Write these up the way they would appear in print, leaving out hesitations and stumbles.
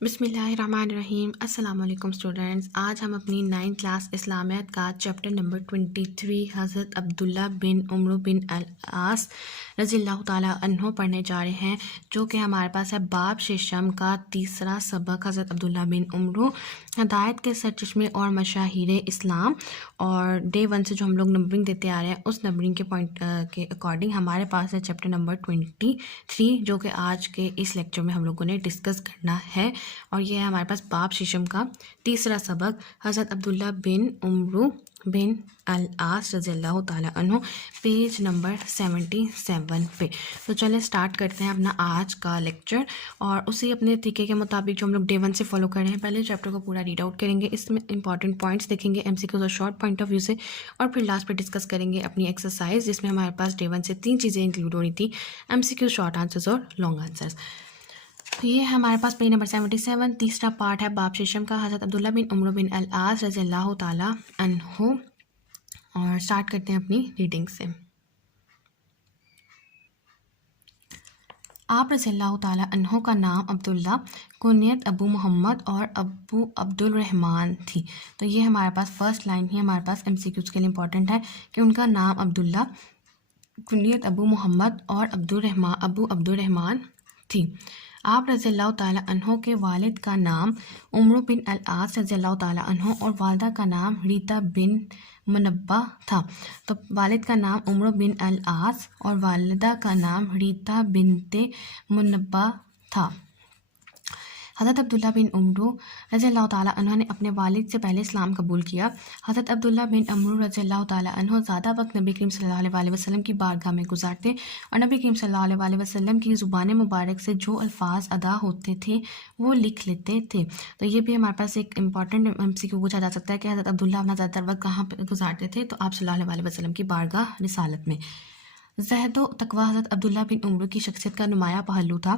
بسم اللہ الرحمن الرحیم۔ السلام علیکم اسٹوڈنٹس، آج ہم اپنی 9th کلاس اسلامیات کا چیپٹر نمبر 23 حضرت عبداللہ بن عمرو بن العاص رضی اللہ تعالیٰ عنہ پڑھنے جا رہے ہیں، جو کہ ہمارے پاس ہے باب ششم کا تیسرا سبق۔ حضرت عبداللہ بن عمرو ہدایت کے سرچشمے اور مشاہیر اسلام، اور ڈے 1 سے جو ہم لوگ نمبرنگ دیتے آ رہے ہیں اس نمبرنگ کے پوائنٹ کے اکارڈنگ ہمارے پاس ہے چیپٹر نمبر 23، جو کہ آج کے اس لیکچر میں ہم لوگوں نے ڈسکس کرنا ہے، اور یہ ہے ہمارے پاس باب ششم کا تیسرا سبق۔ حضرت عبداللہ بن عمرو بن العاص رضی اللہ تعالیٰ عنہ، پیج نمبر 77 پہ۔ تو چلیں سٹارٹ کرتے ہیں اپنا آج کا لیکچر، اور اسی اپنے طریقے کے مطابق جو ہم لوگ ڈے 1 سے فالو کر رہے ہیں، پہلے چیپٹر کو پورا ریڈ آؤٹ کریں گے، اس میں امپورٹنٹ پوائنٹس دیکھیں گے MCQs اور شارٹ پوائنٹ آف ویو سے، اور پھر لاسٹ پہ ڈسکس کریں گے اپنی ایکسرسائز، جس میں ہمارے پاس ڈے 1 سے 3 چیزیں انکلوڈ ہو رہی تھی، MCQ، شارٹ آنسرز اور لانگ آنسرز۔ یہ ہمارے پاس پیج نمبر 77، تیسرا پارٹ ہے باب ششم کا، حضرت عبداللہ بن عمرو بن العاص رضی اللہ تعالیٰ عنہ، اور سٹارٹ کرتے ہیں اپنی ریڈنگ سے۔ آپ رضی اللہ تعالیٰ عنہ کا نام عبداللہ، کنیت ابو محمد اور ابو عبد الرحمن تھی۔ تو یہ ہمارے پاس فرسٹ لائن ہی ہمارے پاس MCQs کے لیے امپورٹنٹ ہے کہ ان کا نام عبداللہ، کنیت ابو محمد اور ابو عبد الرحمن تھی۔ آپ رضی اللہ تعالیٰ عنہ کے والد کا نام عمرو بن العاص رضی اللہ تعالیٰ عنہ اور والدہ کا نام ریتا بن منبہ تھا۔ تو والد کا نام عمرو بن العاص اور والدہ کا نام ریتا بنت منبہ تھا۔ حضرت عبداللہ بن عمرو رضی اللہ تعالیٰ عنہ نے اپنے والد سے پہلے اسلام قبول کیا۔ حضرت عبداللہ بن عمرو رضی اللہ تعالیٰ عنہ زیادہ وقت نبی کریم صلی اللہ علیہ وسلم کی بارگاہ میں گزارتے، اور نبی کریم صلی اللہ علیہ وسلم کی زبان مبارک سے جو الفاظ ادا ہوتے تھے وہ لکھ لیتے تھے۔ تو یہ بھی ہمارے پاس ایک امپورٹنٹ MCQ پوچھا جا سکتا ہے کہ حضرت عبداللہ اپنا زیادہ تر وقت کہاں پہ گزارتے تھے، تو آپ صلی اللہ علیہ وسلم کی بارگاہ رسالت میں۔ زہد و تقویٰ حضرت عبداللہ بن عمرو کی شخصیت کا نمایاں پہلو تھا۔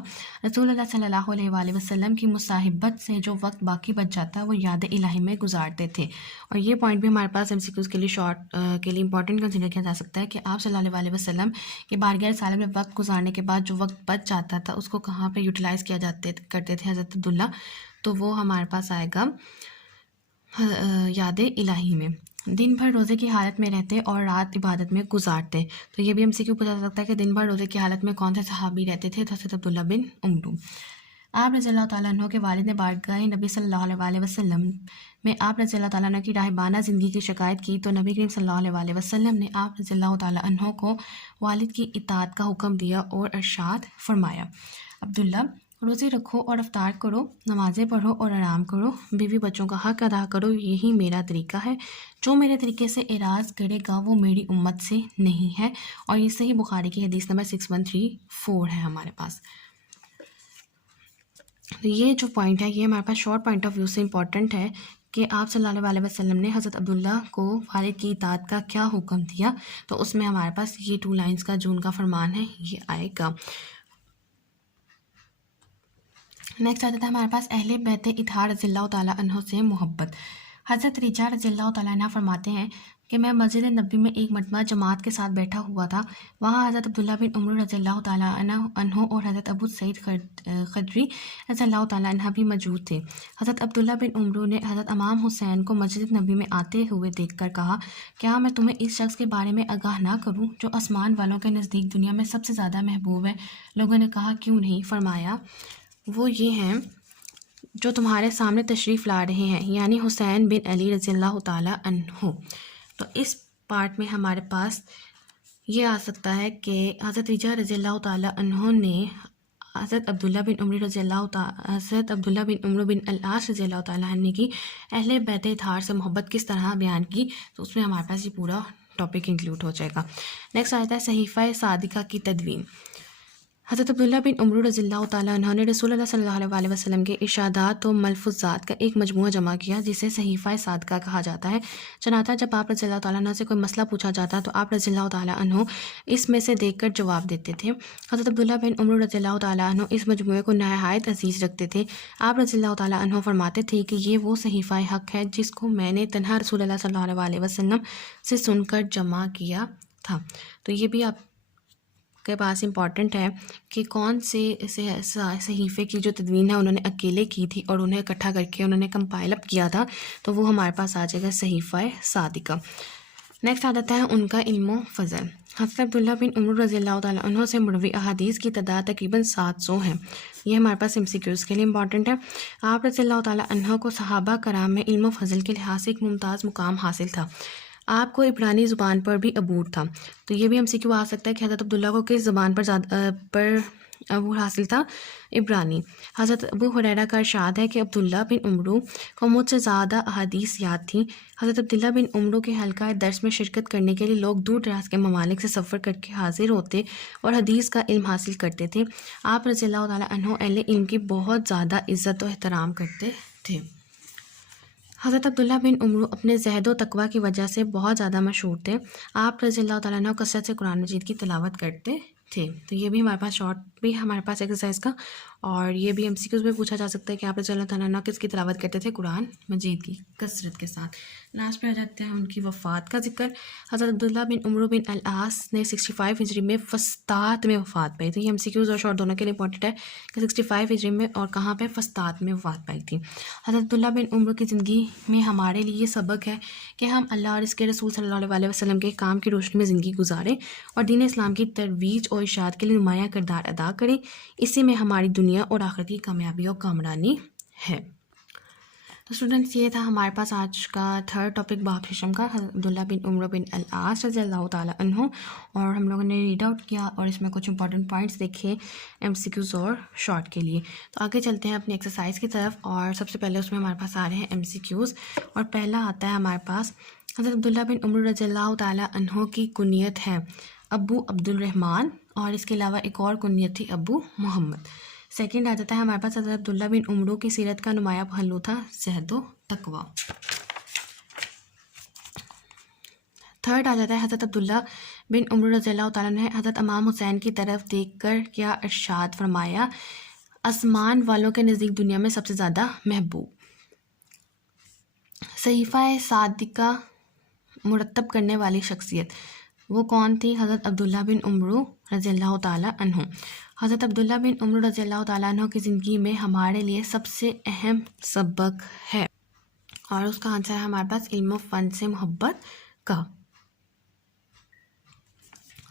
رسول اللہ صلی اللہ علیہ وآلہ وسلم کی مصاحبت سے جو وقت باقی بچ جاتا وہ یاد الہی میں گزارتے تھے، اور یہ پوائنٹ بھی ہمارے پاس MCQs کے لیے شارٹ کے لیے امپورٹنٹ کنسیڈر کیا جا سکتا ہے کہ آپ صلی اللہ علیہ وآلہ وسلم کے بارگاہ رسالت میں وقت گزارنے کے بعد جو وقت بچ جاتا تھا اس کو کہاں پہ یوٹیلائز کیا کرتے تھے حضرت عبداللہ، تو وہ ہمارے پاس آئے گا یاد الہی میں۔ دن بھر روزے کی حالت میں رہتے اور رات عبادت میں گزارتے۔ تو یہ بھی MCQ پوچھا جا سکتا ہے کہ دن بھر روزے کی حالت میں کون سے صحابی رہتے تھے، تو حضرت عبداللہ بن عمرو۔ آپ رضی اللہ تعالیٰ عنہ کے والد نے بارگاہ نبی صلی اللہ علیہ وآلہ وسلم میں آپ رضی اللہ تعالیٰ عنہ کی راہبانہ زندگی کی شکایت کی، تو نبی کریم صلی اللہ علیہ وآلہ وسلم نے آپ رضی اللہ تعالیٰ عنہ کو والد کی اطاعت کا حکم دیا اور ارشاد فرمایا: عبداللہ، روزے رکھو اور افطار کرو، نمازیں پڑھو اور آرام کرو، بیوی بچوں کا حق ادا کرو، یہی میرا طریقہ ہے۔ جو میرے طریقے سے اعراض کرے گا وہ میری امت سے نہیں ہے، اور یہ صحیح بخاری کی حدیث نمبر 6134 ہے ہمارے پاس۔ تو یہ جو پوائنٹ ہے یہ ہمارے پاس شارٹ پوائنٹ آف ویو سے امپورٹنٹ ہے کہ آپ صلی اللہ علیہ وسلم نے حضرت عبداللہ کو والد کی اطاعت کا کیا حکم دیا، تو اس میں ہمارے پاس یہ 2 لائنز کا جو ان کا فرمان ہے یہ آئے گا۔ نیکسٹ آتا ہے ہمارے پاس اہل بیت اطہار رضی اللہ تعالیٰ عنہ سے محبت۔ حضرت رجا رضی اللہ تعالیٰ عنہ فرماتے ہیں کہ میں مسجد نبی میں ایک مرتبہ جماعت کے ساتھ بیٹھا ہوا تھا، وہاں حضرت عبداللہ بن عمرو رضی اللہ تعالیٰ عنہ اور حضرت ابو سعید خدری رضی اللہ تعالیٰ عنہ بھی موجود تھے۔ حضرت عبداللہ بن عمرو نے حضرت امام حسین کو مسجد نبی میں آتے ہوئے دیکھ کر کہا: کیا میں تمہیں اس شخص کے بارے میں آگاہ نہ کروں جو آسمان والوں کے نزدیک دنیا میں سب سے زیادہ محبوب ہے؟ لوگوں نے کہا: کیوں نہیں؟ فرمایا: وہ یہ ہیں جو تمہارے سامنے تشریف لا رہے ہیں، یعنی حسین بن علی رضی اللہ تعالیٰ عنہ۔ تو اس پارٹ میں ہمارے پاس یہ آ سکتا ہے کہ حضرت رجا رضی اللہ تعالیٰ عنہ نے حضرت عبداللہ بن عمرو بن العاص رضی اللہ تعالیٰ عنہ کی اہل بیت اطہار سے محبت کس طرح بیان کی، تو اس میں ہمارے پاس یہ پورا ٹاپک انکلوڈ ہو جائے گا۔ نیکسٹ آتا ہے صحیفہ صادقہ کی تدوین۔ حضرت عبداللہ بن عمرو رضی اللہ تعالیٰ عنہ نے رسول اللہ صلی اللہ علیہ وسلم کے ارشادات و ملفوظات کا ایک مجموعہ جمع کیا جسے صحیفہ صادقہ کہا جاتا ہے۔ چنانچہ جب آپ رضی اللہ تعالیٰ عنہ سے کوئی مسئلہ پوچھا جاتا تو آپ رضی اللہ تعالیٰ عنہ اس میں سے دیکھ کر جواب دیتے تھے۔ حضرت عبداللہ بن عمرو رضی اللہ تعالیٰ عنہ اس مجموعے کو نہایت عزیز رکھتے تھے۔ آپ رضی اللہ تعالیٰ عنہ فرماتے تھے کہ یہ وہ صحیفہ حق ہے جس کو میں نے تنہا رسول اللہ صلی اللہ علیہ وسلم سے سن کر جمع کیا تھا۔ تو یہ بھی آپ کے پاس امپورٹنٹ ہے کہ کون سے صحیفے کی جو تدوین ہے انہوں نے اکیلے کی تھی اور انہیں اکٹھا کر کے انہوں نے کمپائل اپ کیا تھا، تو وہ ہمارے پاس آ جائے گا صحیفہ صادقہ۔ نیکسٹ آ جاتا ہے ان کا علم و فضل۔ حضرت عبداللہ بن عمر رضی اللہ تعالیٰ عنہ سے مروی احادیث کی تعداد تقریباً 700 ہیں۔ یہ ہمارے پاس MCQs کے لیے امپورٹنٹ ہے۔ آپ رضی اللہ تعالیٰ عنہ کو صحابہ کرام میں علم و فضل کے لحاظ سے ایک ممتاز مقام حاصل تھا۔ آپ کو عبرانی زبان پر بھی عبور تھا، تو یہ بھی MCQ آ سکتا ہے کہ حضرت عبداللہ کو کس زبان پر عبور حاصل تھا؟ عبرانی۔ حضرت ابو ہریرہ کا ارشاد ہے کہ عبداللہ بن عمرو کو مجھ سے زیادہ احادیث یاد تھیں۔ حضرت عبداللہ بن عمرو کے حلقہ درس میں شرکت کرنے کے لیے لوگ دور دراز کے ممالک سے سفر کر کے حاضر ہوتے اور حدیث کا علم حاصل کرتے تھے۔ آپ رضی اللہ تعالیٰ عنہ اہل علم کی بہت زیادہ عزت و احترام کرتے تھے۔ حضرت عبداللہ بن عمرو اپنے زہد و تقوی کی وجہ سے بہت زیادہ مشہور تھے۔ آپ رضی اللہ تعالیٰ عنہ کثرت سے قرآن مجید کی تلاوت کرتے تھے۔ تو یہ بھی ہمارے پاس شارٹ بھی ہمارے پاس ایکسرسائز کا، اور یہ بھی MCQs میں پوچھا جا سکتا ہے کہ آپ رضی اللہ تعالیٰ عنہ کس کی تلاوت کرتے تھے؟ قرآن مجید کی کثرت کے ساتھ۔ لاسٹ پہ آ جاتے ہیں ان کی وفات کا ذکر۔ حضرت عبداللہ بن عمرو بن العاص نے 65 ہجری میں فسطاط میں وفات پائی۔ تو یہ MCQs اور شارٹ دونوں کے لیے امپورٹنٹ ہے کہ 65 ہجری میں اور کہاں پہ؟ فسطاط میں وفات پائی تھی۔ حضرت عبداللہ بن عمرو کی زندگی میں ہمارے لیے یہ سبق ہے کہ ہم اللہ اور اس کے رسول صلی اللہ علیہ وسلم کے کام کی روشنی میں زندگی گزاریں اور دین اسلام کی ترویج اور اشاعت کے لیے نمایاں کردار ادا کریں۔ اسی میں ہماری دنیا اور آخرت کی کامیابی اور کامرانی ہے۔ تو اسٹوڈنٹس، یہ تھا ہمارے پاس آج کا تھرڈ ٹاپک باب ششم کا، حضرت عبداللہ بن عمرو بن العاص رضی اللہ تعالیٰ عنہ، اور ہم لوگوں نے ریڈ آؤٹ کیا اور اس میں کچھ امپورٹنٹ پوائنٹس دیکھے MCQs اور شارٹ کے لیے۔ تو آگے چلتے ہیں اپنی ایکسرسائز کی طرف، اور سب سے پہلے اس میں ہمارے پاس آ رہے ہیں MCQs، اور پہلا آتا ہے ہمارے پاس حضرت عبداللہ بن عمرو رضی اللہ تعالیٰ عنہ کی کنیت ہے ابو عبد الرحمن، اور اس کے علاوہ ایک اور کنیت تھی ابو محمد۔ سیکنڈ آ جاتا ہے ہمارے پاس حضرت عبداللہ بن عمرو کی سیرت کا نمایاں پہلو تھا زہد و تقوی۔ تھرڈ آ جاتا ہے حضرت عبداللہ بن عمرو رضی اللہ تعالیٰ نے حضرت امام حسین کی طرف دیکھ کر کیا ارشاد فرمایا؟ آسمان والوں کے نزدیک دنیا میں سب سے زیادہ محبوب۔ صحیفہ صادقہ مرتب کرنے والی شخصیت وہ کون تھی؟ حضرت عبداللہ بن عمرو رضی اللہ تعالیٰ عنہ۔ حضرت عبداللہ بن عمرو رضی اللہ تعالیٰ عنہ کی زندگی میں ہمارے لیے سب سے اہم سبق ہے، اور اس کا آنسر ہے ہمارے پاس علم و فن سے محبت کا۔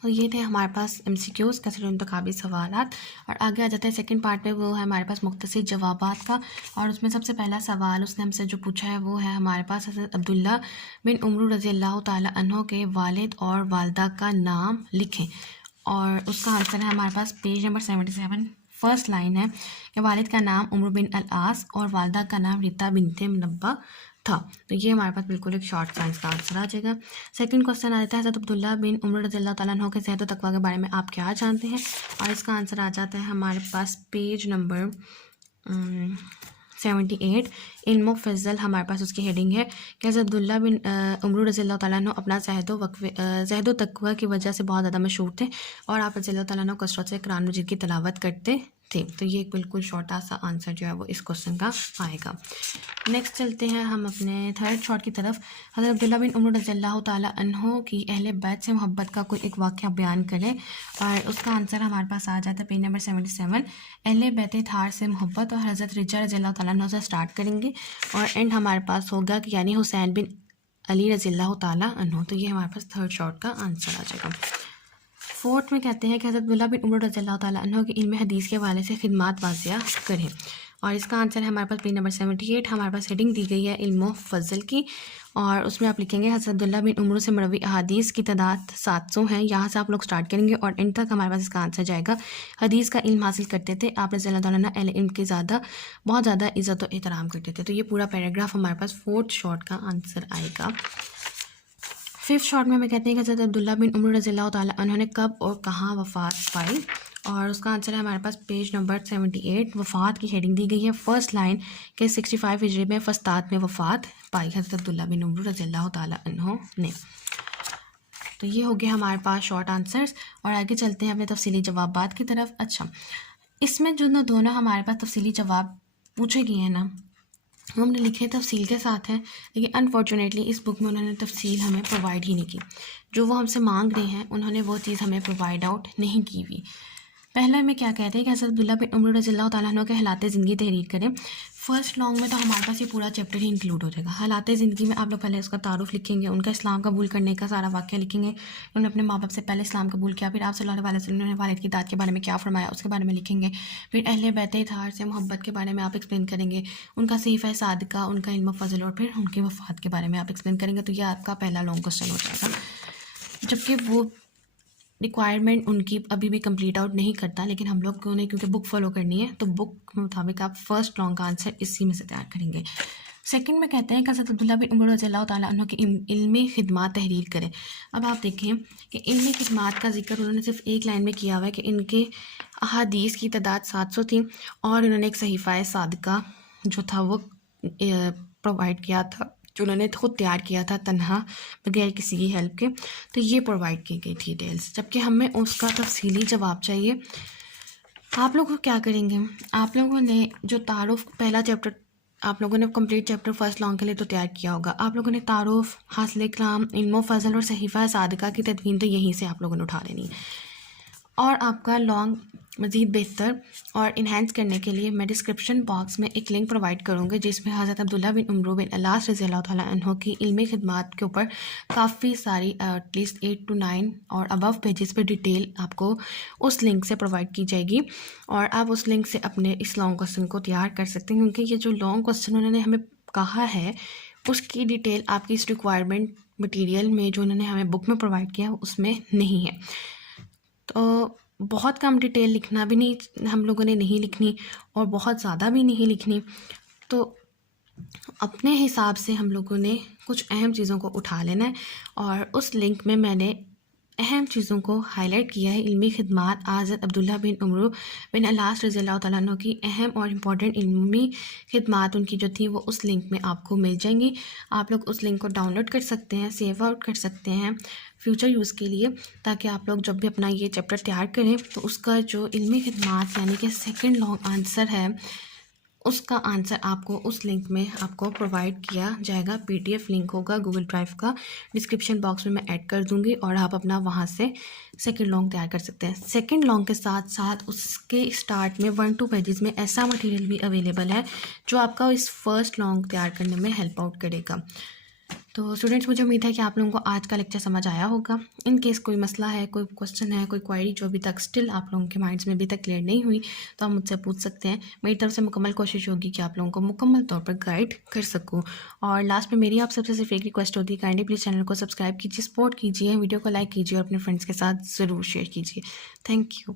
اور یہ تھے ہمارے پاس MCQs کثیر انتخابی سوالات، اور آگے آ جاتا ہے سیکنڈ پارٹ میں، وہ ہے ہمارے پاس مختصر جوابات کا، اور اس میں سب سے پہلا سوال اس نے ہم سے جو پوچھا ہے وہ ہے ہمارے پاس حضرت عبداللہ بن عمرو رضی اللہ تعالیٰ عنہ کے والد اور والدہ کا نام لکھیں، اور اس کا آنسر ہے ہمارے پاس پیج نمبر 77 فرسٹ لائن ہے کہ والد کا نام عمرو بن العاص اور والدہ کا نام ریتا بنت منبہ تھا۔ تو یہ ہمارے پاس بالکل ایک شارٹ سائنس کا آنسر آ جائے گا۔ سیکنڈ کوسچن آ جاتا ہے حضرت عبداللہ بن عمر رضی اللہ تعالیٰ عنہ کے زہد و تقوی کے بارے میں آپ کیا جانتے ہیں، اور اس کا آنسر آ جاتا ہے ہمارے پاس پیج نمبر 78 علم و فضل، ہمارے پاس اس کی ہیڈنگ ہے کہ حضرت عبداللہ بن عمرو رضی اللہ تعالیٰ عنہ اپنا زہد و تقوی کی وجہ سے بہت زیادہ مشہور تھے، اور آپ رضی اللہ تعالیٰ عنہ کثرت سے قرآن مجید کی تلاوت کرتے تھے۔ تو یہ ایک بالکل شارٹا سا آنسر جو ہے وہ اس کوسچن کا آئے گا۔ نیکسٹ چلتے ہیں ہم اپنے تھرڈ شارٹ کی طرف۔ حضرت عبداللہ بن عمر رضی اللہ تعالیٰ عنہ کی اہل بیت سے محبت کا کوئی ایک واقعہ بیان کریں، اور اس کا آنسر ہمارے پاس آ جاتا ہے پیج نمبر 77 اہل بیت طاہر سے محبت، اور حضرت رجا رضی اللہ تعالیٰ عنہ سے اسٹارٹ کریں گے، اور اینڈ ہمارے پاس ہوگا کہ یعنی حسین بن علی رضی اللہ تعالیٰ عنہ۔ تو یہ ہمارے پاس تھرڈ شارٹ کا آنسر آ جائے گا۔ فورتھ میں کہتے ہیں کہ حضرت عبداللہ بن عمر رضی اللہ تعالیٰ عنہ کی علم حدیث کے حوالے سے خدمات واضح کریں، اور اس کا آنسر ہے ہمارے پاس پیج نمبر 78 ہمارے پاس ہیڈنگ دی گئی ہے علم و فضل کی، اور اس میں آپ لکھیں گے حضرت عبداللہ بن عمر سے مروی احادیث کی تعداد 700 ہیں۔ یہاں سے آپ لوگ سٹارٹ کریں گے اور اینڈ تک ہمارے پاس اس کا آنسر جائے گا حدیث کا علم حاصل کرتے تھے آپ رضی اللہ تعالیٰ اہل علم کی بہت زیادہ عزت و احترام کرتے تھے۔ تو یہ پورا پیراگراف ہمارے پاس فورتھ شارٹ کا آنسر آئے گا۔ ففتھ شارٹ میں ہمیں کہتے ہیں کہ حضرت عبداللہ بن عمر رضی اللہ تعالیٰ عنہ نے کب اور کہاں وفات پائی، اور اس کا آنسر ہے ہمارے پاس پیج نمبر 78 وفات کی ہیڈنگ دی گئی ہے فرسٹ لائن کہ 65 ہجری میں فسطاط میں وفات پائی حضرت عبداللہ بن عمر رضی اللہ تعالیٰ عنہ نے۔ تو یہ ہو گیا ہمارے پاس شارٹ آنسرز، اور آگے چلتے ہیں اپنے تفصیلی جوابات کی طرف۔ اچھا، اس میں جو دونوں ہمارے پاس تفصیلی جواب پوچھے گئے ہیں نا، وہ ہم نے لکھے تفصیل کے ساتھ ہیں، لیکن انفارچونیٹلی اس بک میں انہوں نے تفصیل ہمیں پرووائڈ ہی نہیں کی۔ جو وہ ہم سے مانگ رہے ہیں انہوں نے وہ چیز ہمیں پرووائڈ آؤٹ نہیں کی ہوئی. پہلا میں کیا کہتے ہیں کہ حضرت عبداللہ بن عمر رضی اللہ تعالیٰ عنہ کے حالات زندگی تحریر کریں. فرسٹ لانگ میں تو ہمارے پاس یہ پورا چیپٹر ہی انکلوڈ ہو جائے گا. حالات زندگی میں آپ لوگ پہلے اس کا تعارف لکھیں گے, ان کا اسلام قبول کرنے کا سارا واقعہ لکھیں گے, انہوں نے اپنے ماں باپ سے پہلے اسلام قبول کیا, پھر آپ صلی اللہ علیہ وسلم نے والد کی اطاعت کے بارے میں کیا فرمایا اس کے بارے میں لکھیں گے, پھر اہل بیت اطہار سے محبت کے بارے میں آپ ایکسپلین کریں گے, ان کا صحیفہ صادقہ, ان کا علم و فضل, اور پھر ان کی وفات کے بارے میں آپ ایکسپلین کریں گے. تو یہ آپ کا پہلا لانگ کوسچن ہو جائے گا, جبکہ وہ ریکوائرمنٹ ان کی ابھی بھی کمپلیٹ آؤٹ نہیں کرتا, لیکن ہم لوگ کو نے کیونکہ بک فالو کرنی ہے تو بک کے مطابق آپ فرسٹ لانگ کا آنسر اسی میں سے تیار کریں گے. سیکنڈ میں کہتے ہیں کہ حضرت عبداللہ بن عمر رضی اللہ تعالیٰ عنہ کی علمی خدمات تحریر کریں. اب آپ دیکھیں کہ علمی خدمات کا ذکر انہوں نے صرف ایک لائن میں کیا ہوا ہے کہ ان کے احادیث کی تعداد 700 تھی, اور انہوں نے ایک صحیفہ صادقہ جو تھا وہ پرووائڈ کیا تھا, جو انہوں نے خود تیار کیا تھا تنہا بغیر کسی کی ہیلپ کے. تو یہ پرووائڈ کی گئی تھی ڈیٹیلس, جبکہ ہمیں اس کا تفصیلی جواب چاہیے. آپ لوگ کیا کریں گے, آپ لوگوں نے جو تعارف پہلا چیپٹر آپ لوگوں نے کمپلیٹ چیپٹر فرسٹ لانگ کے لیے تو تیار کیا ہوگا, آپ لوگوں نے تعارف, حاصل کلام, علم و فضل اور صحیفہ صادقہ کی تدوین تو یہیں سے آپ لوگوں نے اٹھا لینی ہے. اور آپ کا لانگ مزید بہتر اور انہینس کرنے کے لیے میں ڈسکرپشن باکس میں ایک لنک پرووائڈ کروں گی جس میں حضرت عبداللہ بن عمرو بن العاص رضی اللہ تعالیٰ عنہ کی علمی خدمات کے اوپر کافی ساری ایٹ لیسٹ 8 to 9 اور ابو پیجز پہ ڈیٹیل آپ کو اس لنک سے پرووائڈ کی جائے گی, اور آپ اس لنک سے اپنے اس لانگ کوسچن کو تیار کر سکتے ہیں, کیونکہ یہ جو لانگ کوسچن انہوں نے ہمیں کہا ہے اس کی ڈیٹیل آپ کی اس ریکوائرمنٹ مٹیریل میں جو انہوں نے ہمیں بک میں پرووائڈ کیا اس میں نہیں ہے. تو بہت کم ڈیٹیل لکھنا بھی نہیں, ہم لوگوں نے نہیں لکھنی, اور بہت زیادہ بھی نہیں لکھنی. تو اپنے حساب سے ہم لوگوں نے کچھ اہم چیزوں کو اٹھا لینا ہے, اور اس لنک میں میں نے اہم چیزوں کو ہائی لائٹ کیا ہے. علمی خدمات حضرت عبداللہ بن عمرو بن العاص رضی اللہ تعالیٰ عنہ کی اہم اور امپورٹنٹ علمی خدمات ان کی جو تھی وہ اس لنک میں آپ کو مل جائیں گی. آپ لوگ اس لنک کو ڈاؤن لوڈ کر سکتے ہیں, سیو آؤٹ کر سکتے ہیں فیوچر یوز کے لیے, تاکہ آپ لوگ جب بھی اپنا یہ چیپٹر تیار کریں تو اس کا جو علمی خدمات یعنی کہ سیکنڈ لانگ آنسر ہے اس کا آنسر آپ کو اس لنک میں آپ کو پرووائڈ کیا جائے گا. PDF لنک ہوگا گوگل ڈرائیو کا, ڈسکرپشن باکس میں ایڈ کر دوں گی, اور آپ اپنا وہاں سے سیکنڈ لانگ تیار کر سکتے ہیں. سیکنڈ لانگ کے ساتھ ساتھ اس کے اسٹارٹ میں 1-2 پیجز میں ایسا مٹیریل بھی اویلیبل ہے جو آپ کا اس فرسٹ لانگ تیار کرنے میں ہیلپ آؤٹ کرے گا. تو اسٹوڈنٹس مجھے امید ہے کہ آپ لوگوں کو آج کا لیکچر سمجھ آیا ہوگا. ان کیس کوئی مسئلہ ہے, کوئی کوسچن ہے, کوئی کوائری جو ابھی تک اسٹل آپ لوگوں کے مائنڈس میں ابھی تک کلیئر نہیں ہوئی تو آپ مجھ سے پوچھ سکتے ہیں. میری طرف سے مکمل کوشش ہوگی کہ آپ لوگوں کو مکمل طور پر گائیڈ کر سکوں. اور لاسٹ میں میری آپ سب سے صرف ایک ریکویسٹ ہوتی ہے, کائنڈلی پلیز چینل کو سبسکرائب کیجیے, سپورٹ کیجیے, ویڈیو کو لائک کیجیے اور اپنے فرینڈس کے ساتھ ضرور شیئر کیجیے. Thank you.